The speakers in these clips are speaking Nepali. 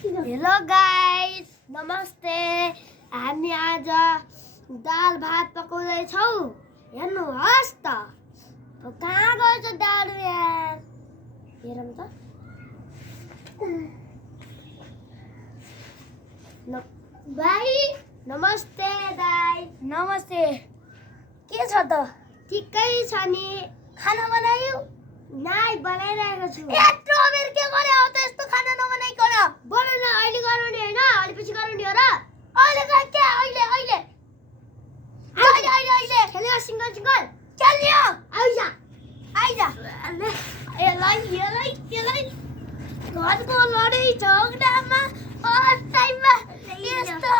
हेलो गाइस, नमस्ते। हामी आज दाल भात पकाउँदैछौँ। हेर्नुहोस् त, कहाँ गएछ डाडु यार? हेरौँ त। भाइ नमस्ते। दाइ नमस्ते। के छ त? ठिकै छ नि। खाना बनायौ? नाइ, बनाइरहेको छु। यत्रो बेर के गरे हो त यस्तो खाना नबनाइकन? बनाउन अहिले गरौँ नि हैन? अलि पछि गरौँ नि हो र? अहिले गए के? अहिले अहिले अहिले अहिले अहिले खेल्यो सिंगल सिंगल खेल्यो। आइजा आइजा। यसलाई घरको लडाई झगडामा फर्स्ट टाइममा यस्तो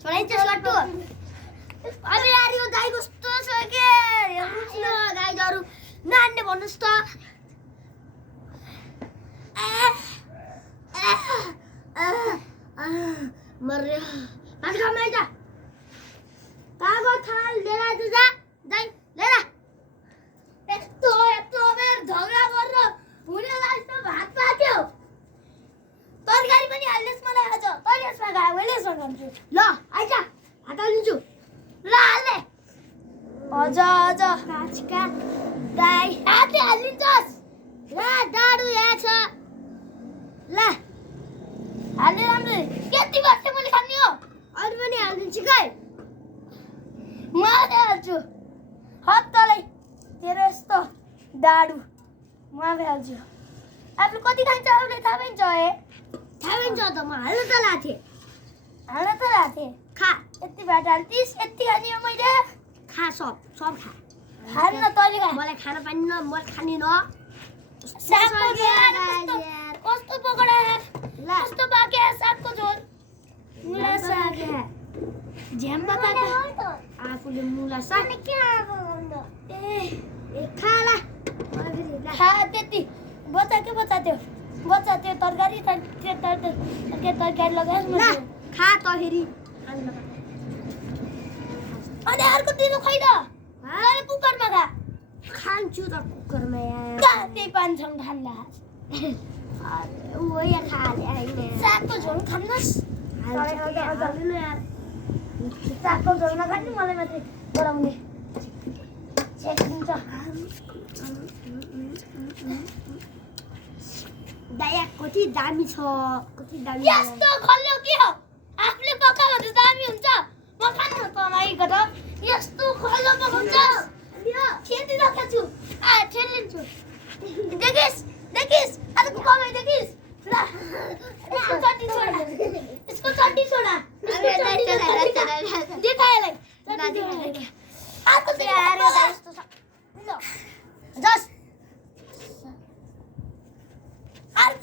छोडाइन्छ लट्टु। अबे यार यो गाई कस्तो छ के? हेर्नुहोस् न गाईहरू नान्ने भन्नुहोस् त। मर्यो। भात खाउँ आइजा। कागो थाल लिएर आइज जा। जाई लिएर। यत्रो बेर झगडा गरेर हुने लास्ट भात पाक्यो। तरकारी पनि हाल्नेस् मलाई आज। तैले यसमा खाए मैले यसमा खान्छु। ल आइज, भात हालिदिन्छु। ल हाल्ने। अझ काचका गाई हातले हालिदिन्छस्। ल डाडु यहाँ छ। ल हाल्ने राम्रै। यति बस्छ मैले खाने हो। अरू पनि हालिदिन्छु गाई। म हाल्छु। हत्तलाई तेरो यस्तो डाडु म हाल्छु। आफूले कति खान्छ आफूले थाहा पाइन्छ है। थाहा हुन्छ त, म हाल्नु त लाथे। हाल्न त राथे। खा यति भात हाल्थिस्। यति खाने हो मैले। खा सब खा। खान्न तैँले खा। मलाई खान पाइन्न, मैले खानिन। सागको झोल कस्तो पकौडा ल कस्तो पाक्यो सागको झोल। मुला साग झ्याम पकाएको आफूले मुला साग ए खा ला। खा त्यति बच्चा त्यो तरकारी तरकारी लगाएस् ल न। खा त फेरि। अनि अर्को दिनु खै त। अहिले कुकरमा खा। खान्छु त कुकरमा यार। कहाँ त्यही पान्छौँ ठान्डा। ओ या खा ल्याइने। सागको झोल खान्नुहोस्। हाल्नु यार। सागको झोल नखाने मलाई मात्रै गराउने छेकिन्छ। दाया कति दामी छ, कति दामी। यस्तो खल्लो के हो? आफूले पकायो भने दामी हुन्छ। म खान्न तँलाइको त। यस्तो खल्लो पकाउँछस्। खेती राखेछु। ठेलिन्छु। देखिस् अर्को कमाइ देखिस्। ल यसको चट्नी छोडा। देखाएलाई अर्को चाहिँ यस्तो छ। ल जस आइज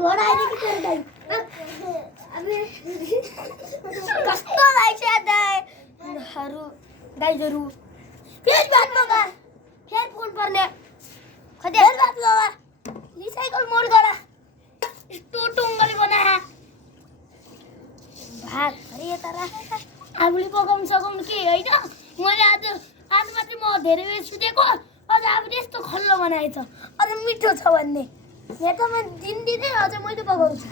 घोडा कस्तो लाग्छ गाईहरू फेरि भात पका। फेरि फोन पर्ने फेरि भात पका। रिसाइकल मोड गर। यस्तो टुङ्गली बनाए भात खरि यता राखेर आफूले पकाउनु सकाउनु के होइन। मैले आज मात्रै म धेरै बेर सुतेको अझ आफूले यस्तो खल्लो बनाएछ। अझ मिठो छ भन्ने यहाँ त म दिनदिनै अझ मैले पकाउँछु।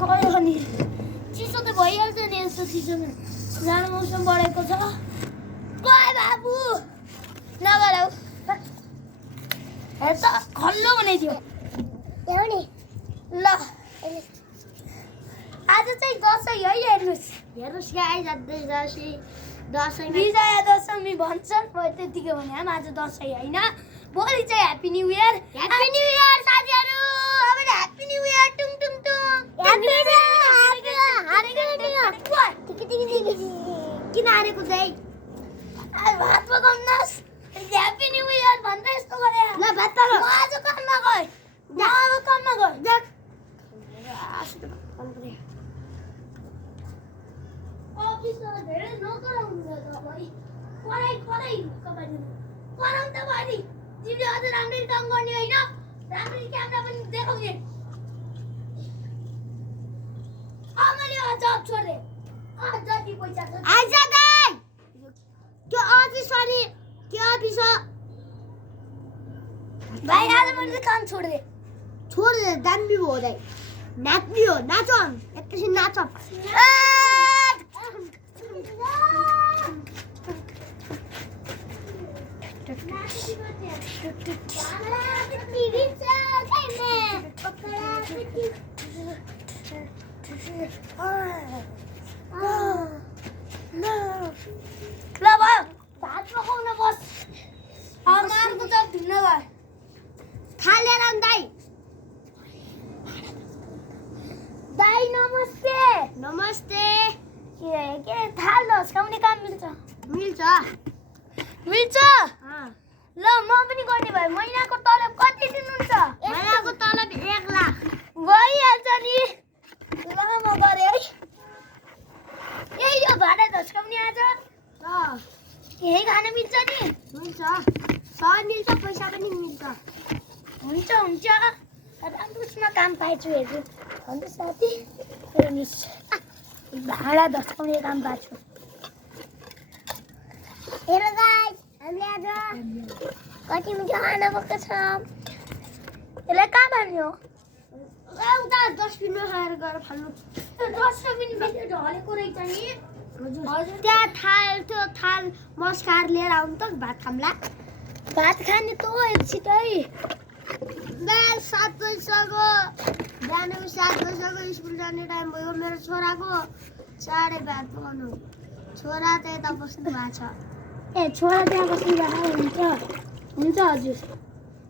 गयो नि चिसो त भइहाल्छ नि यस्तो चिसोमा। जाडो मौसम बढेको छ। गए बाबु नगराउ। हेर त खल्लो बनाइदियो। ल आज चाहिँ दसैँ है। हेर्नुहोस् गाइस आज दसैँ विजया दशमी भन्छन्। त्यतिकै भने आज दसैँ होइन। भोलि चाहिँ happy new year. Happy new year साथीहरू। सबैले ह्याप्पी न्यू इयर। टुङ टुङ टुङ। किन हानेको चाहिँ भात पकाउनुहोस् ह्याप्पी न्यू इयर भनेर यस्तो गरे ल भात पालो म आज काममा गएँ म अब काममा गएँ अफिसमा धेरै नकराउनु छ तपाईँ कराइ कराउनु त भयो नि तिमीले अझ राम्ररी काम गर्ने होइन राम्ररी क्यामेरा पनि देखाउने मैले जब छोडेँ जति पैसा छ आइज दाइ त्यो अफिस अनि के अफिस हो भाइ आज मैले काम छोडिदिएँ छोड दे दामी हो दाइ नाच्ने हो नाचौँ एकैछिन नाचौँ ल भयो भात पकाउन बस अर्को चप ढुङ्न गयो थाल लिएर आउनु दाइ दाइ नमस्ते नमस्ते के थाल धस्काउने काम मिल्छ मिल्छ मिल्छ अँ। ल म पनि गर्ने भए महिनाको तलब कति दिनुहुन्छ महिनाको तलब 1 लाख भइहाल्छ नि ल म गरेँ है यही यो भाडा धस्काउने आज यही खान मिल्छ नि मिल्छ सबै मिल्छ पैसा पनि मिल्छ हुन्छ राम्रोसँग काम पाएछु हेर्नु भन्नु साथी हेर्नुहोस् भाडा धस्काउने काम पाएको छु हेलो गाइस हामीले आज कति मिठो खाना पकाएको छ यसलाई कहाँ हाल्ने हो उता डस्टबिनमा खाएर गएर फाल्नु डस्टबिन भित्र ढलेको रहेछ नि हजुर त्यहाँ थाल त्यो थाल मस्कार लिएर आउनु त भात खाम्ला भात खाने त छिटै बिहान 7 बजीसक्यो बिहान 7 बजीसक्यो स्कुल जाने टाइम भयो मेरो छोराको चाँडै भात पकाउनु छोरा त यता बस्नु भएको छ ए छोरा त्यहाँ बस्नु जाँदा हुन्छ हजुर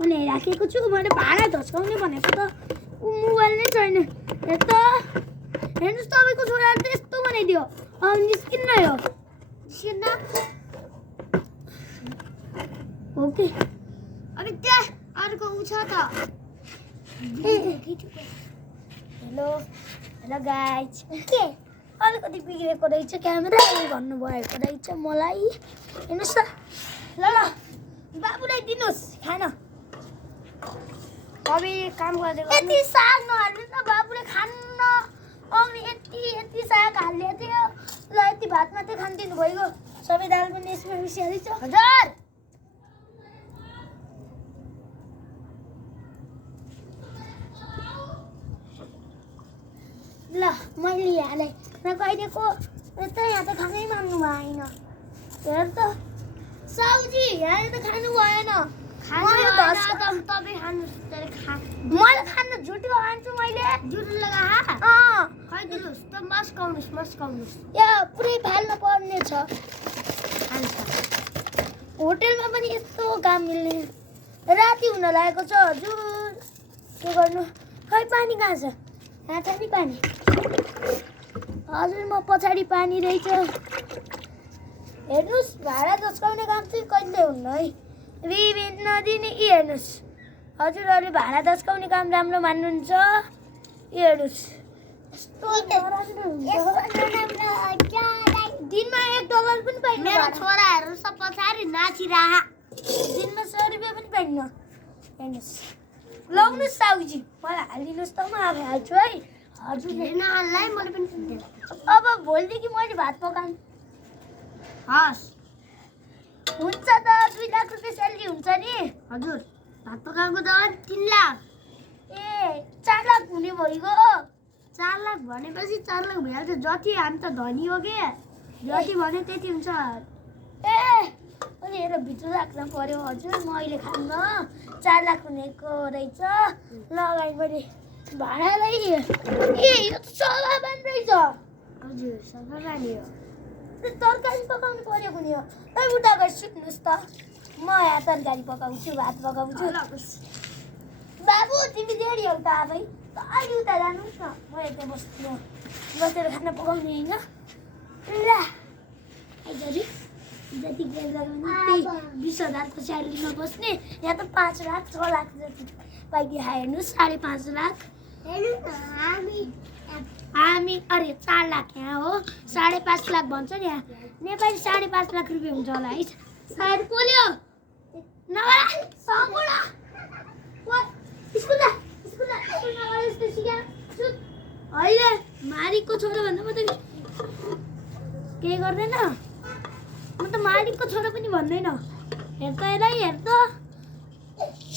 मैले राखेको छु मैले भाडा धस्काउने भनेको त मोबाइल नै छैन हेर्नुहोस् तपाईँको छोराले त यस्तो बनाइदियो निस्किन्न यो निस्किन्न ओके अनि त्यहाँ अर्को उ छ त हेलो गाइज के अलिकति बिग्रेको रहेछ क्यामेरा भन्नुभएको रहेछ मलाई हेर्नुहोस् त ल बाबुलाई दिनुहोस् खाना कवि काम गर्दै यति साग नहाल्नु त बाबुले खान्न अघि यति साग हालिदिएको थियो ल यति भात मात्रै खानिदिनु भइगयो सबै दाल पनि यसमा मिसिहाल्छ हजुर ल मैले यहाँलाई कहिलेको यता यहाँ त खानै मान्नु भएन हेर त साउजी यहाँले त खानु भएन मैले खानु झुटो खान्छु मैले जुटो लगा खाइदिनुहोस् त मस्काउनुहोस् यहाँ पुरै फाल्न पर्ने छ खान्छ होटेलमा पनि यस्तो काम मिल्ने राति हुन लागेको छ हजुर के गर्नु खै पानी कहाँ छ यहाँ छ नि पानी हजुर म पछाडि पानी रहेछ हेर्नुहोस् भाडा धस्काउने काम चाहिँ कहिले हुन्न है विभिन्न दिने हेर्नुहोस् हजुरहरूले भाडा धस्काउने काम राम्रो मान्नुहुन्छ हेर्नुहोस् यस्तो नराम्रो हुन्छ दिनमा $1 पनि पाइन्न मेरो छोराहरू सब पछाडि नाचिरहा दिनमा 100 रुपियाँ पनि पाइन्न हेर्नुहोस् लाउनुहोस् साउजी मलाई हालिदिनुहोस् त म आफै हाल्छु है हजुर नहाल्लाई मैले पनि खाँदैन अब भोलिदेखि मैले भात पकाऊँ हस् हुन्छ त 2 लाख रुपियाँ स्यालेरी हुन्छ नि हजुर भात पकाएको त 3 लाख ए 4 लाख हुने भइगयो 4 लाख भनेपछि 4 लाख भइहाल्छ जति हामी त धनी हो के जति भने त्यति हुन्छ ए अनि हेर भित्र राख्न पर्यो हजुर म अहिले खान्न 4 लाख हुनेको रहेछ लगाइ मैले भाडालाई ए यो त सभा बन्द रहेछ हजुर सफा रानी हो तरकारी पकाउनु पर्यो कुनै हो ए उता गएर सुत्नुहोस् त म यहाँ तरकारी पकाउँछु भात पकाउँछु बाबु तिमी देरी हौ त आफै त अलि उता जानुहोस् न म यता बस्छु बसेर खाना पकाउने होइन ल आइजरी जति बेला पनि 20,000को स्यालेरीमा बस्ने यहाँ त 5 लाख 6 लाख जति पाइदिए हेर्नुहोस् 5.5 लाख हामी अरे 4 लाख यहाँ हो 5.5 लाख भन्छ नि यहाँ नेपाली 5.5 लाख रुपियाँ हुन्छ होला है सायद पोल्यो नगरा सकुडा स्कुल नगरा यस्तो सिका होइन मालिकको छोरो भन्दा म त के गर्दैन म त मालिकको छोरो पनि भन्दैन हेर त यसलाई हेर त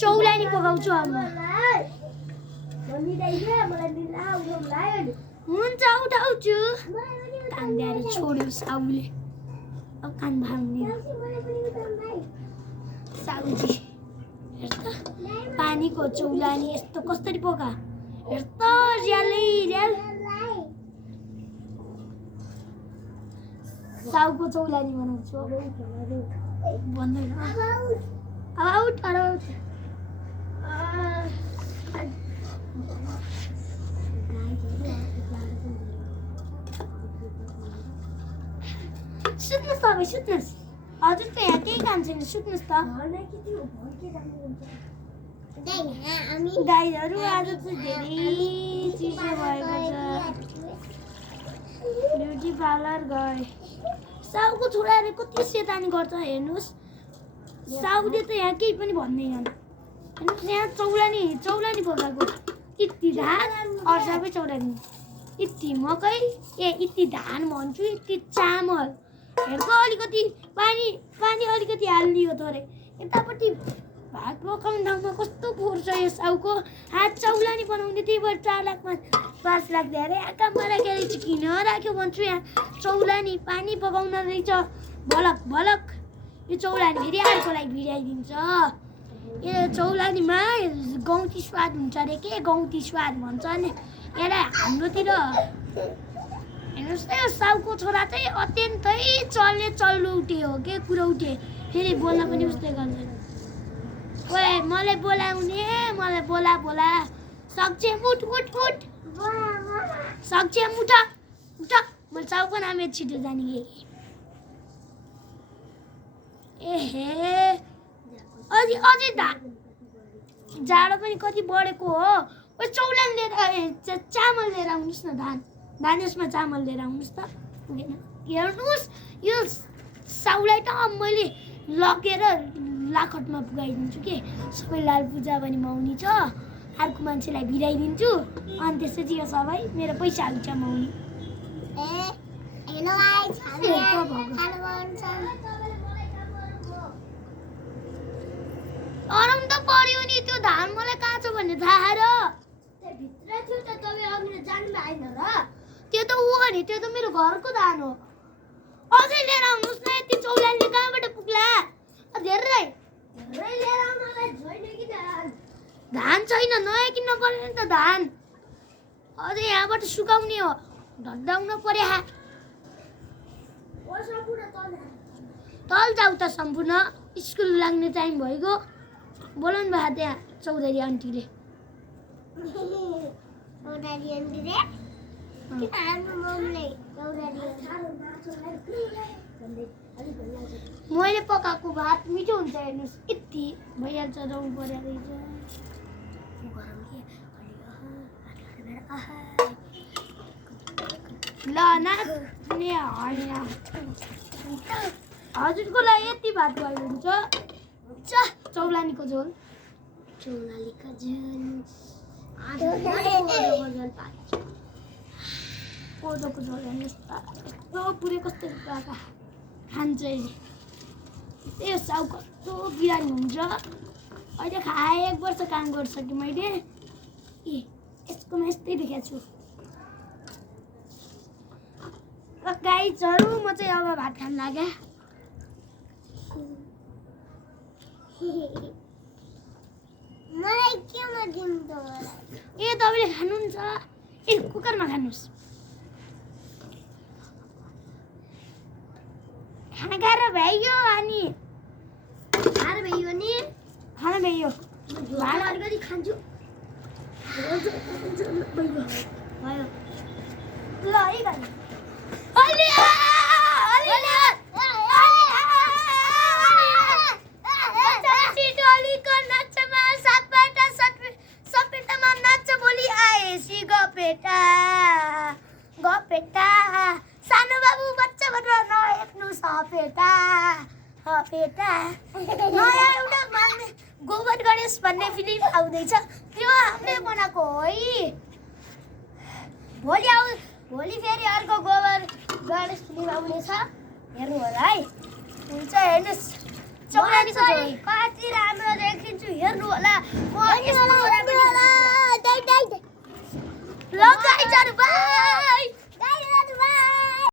चौलानी पकाउँछु अब हुन्छ उठाउँछु कान्दारी छोड्यो साउले अब कान भाग्ने साउजी हेर त पानीको चौलानी यस्तो कसरी पका हेर त ज्यालै ज्याल साउको चौलानी बनाउँछु अब भन्दैन आउट सुत्नुहोस् तपाईँ सुत्नुहोस् हजुरको यहाँ केही काम छैन सुत्नुहोस् त गाईहरू आज चाहिँ धेरै चिसो भएको छ ब्युटी पार्लर गए साउको छोराले कति सेतानी गर्छ हेर्नुहोस् साउले त यहाँ केही पनि भन्दैनन् हेर्नुहोस् यहाँ चौलानी पकाएको यति धान अरू सबै चौलानी यति मकै यति धान भन्छु यति चामल हेर्छ अलिकति पानी अलिकति हालिदियो थोरै यतापट्टि भात पकाउने ठाउँमा कस्तो फोहोर छ यो साउको हात चौलानी बनाउने त्यही भएर 4 लाखमा 5 लाख धेरै आँखामा राखेर किन राख्यो भन्छु यहाँ चौलानी पानी पकाउन रहेछ भलक यो चौलानी फेरि अर्कोलाई भिडाइदिन्छ यो चौलानीमा गौती स्वाद हुन्छ अरे के गौती स्वाद भन्छ नि यसलाई हाम्रोतिर हेर्नुहोस् त यो साउको छोरा चाहिँ अत्यन्तै चल्लौटे हो के कुरौटे फेरि बोल्न पनि उस्तै गर्दैन मलाई बोला सक्छ मुठ सक्छ मुठ मैले साउको नाम छिटो जाने एहे अझै जाडो पनि कति बढेको हो चौलानी लिएर चामल लिएर आउनुहोस् न धान यसमा चामल लिएर आउनुहोस् त पुगेन हेर्नुहोस् यो साउलाई त मैले लगेर लाखटमा पुगाइदिन्छु कि सबै लाल पूजा पनि मौनी छ अर्को मान्छेलाई भिडाइदिन्छु अनि त्यसपछि यो सबै मेरो पैसा हुन्छ मौनी अरम त पर्यो नि त्यो धान मलाई कहाँ छ भन्ने थाहा र भित्र थियो त तपाईँ अघि जानु भएन र त्यो त ऊ हो नि त्यो त मेरो घरको धान हो अझै लिएर आउनुहोस् न यति चौलानी कहाँबाट पुग्ला धेरै लिएर आउनलाई छैन कि धान छैन नयाँ किन्न पर्यो नि त धान अझै यहाँबाट सुकाउने हो ढड्डाउन पर्यो तल जाऊ त सम्पूर्ण स्कुल लाग्ने टाइम भइगयो बोलाउनु भयो त्यहाँ चौधरी आन्टीले मैले पकाएको भात मिठो हुन्छ हेर्नुहोस् यति भइहाल्छ रौँ पर्यो रहेछ ल हजुरको लागि यति भात भयो हुन्छ चौलानीको झोल कोदोको झोल हेर्नुहोस् त पुरै कस्तो पाका खान्छ त्यो साउ कस्तो बिरामी हुन्छ अहिले खाए 1 वर्ष काम गरिसकेँ मैले यसकोमा यस्तै देखाएको छु र गाइजहरू म चाहिँ अब भात खान लाग्यो मलाई केमा दिनु त तपाईँले खानुहुन्छ कुकरमा खानुहोस् खाना खाएर भ्याइयो अनि खाना भ्याइयो भाडा अलिकति खान्छु भयो ल है गणेशी गपेटा गपेटा सानो बाबु बच्चा भनेर नहेर्नु सपेटा हपेटा नयाँ एउटा माग्ने गोबर गणेश भन्ने फिल्म आउँदैछ त्यो हामीले बनाएको हो है भोलि फेरि अर्को गोबर गणेश फिल्म आउनेछ हेर्नु होला है हुन्छ हेर्नुहोस् चौरानीको कति राम्रो देखिन्छु हेर्नु होला म यस्तो राम्रो ल गाइजहरु बाइ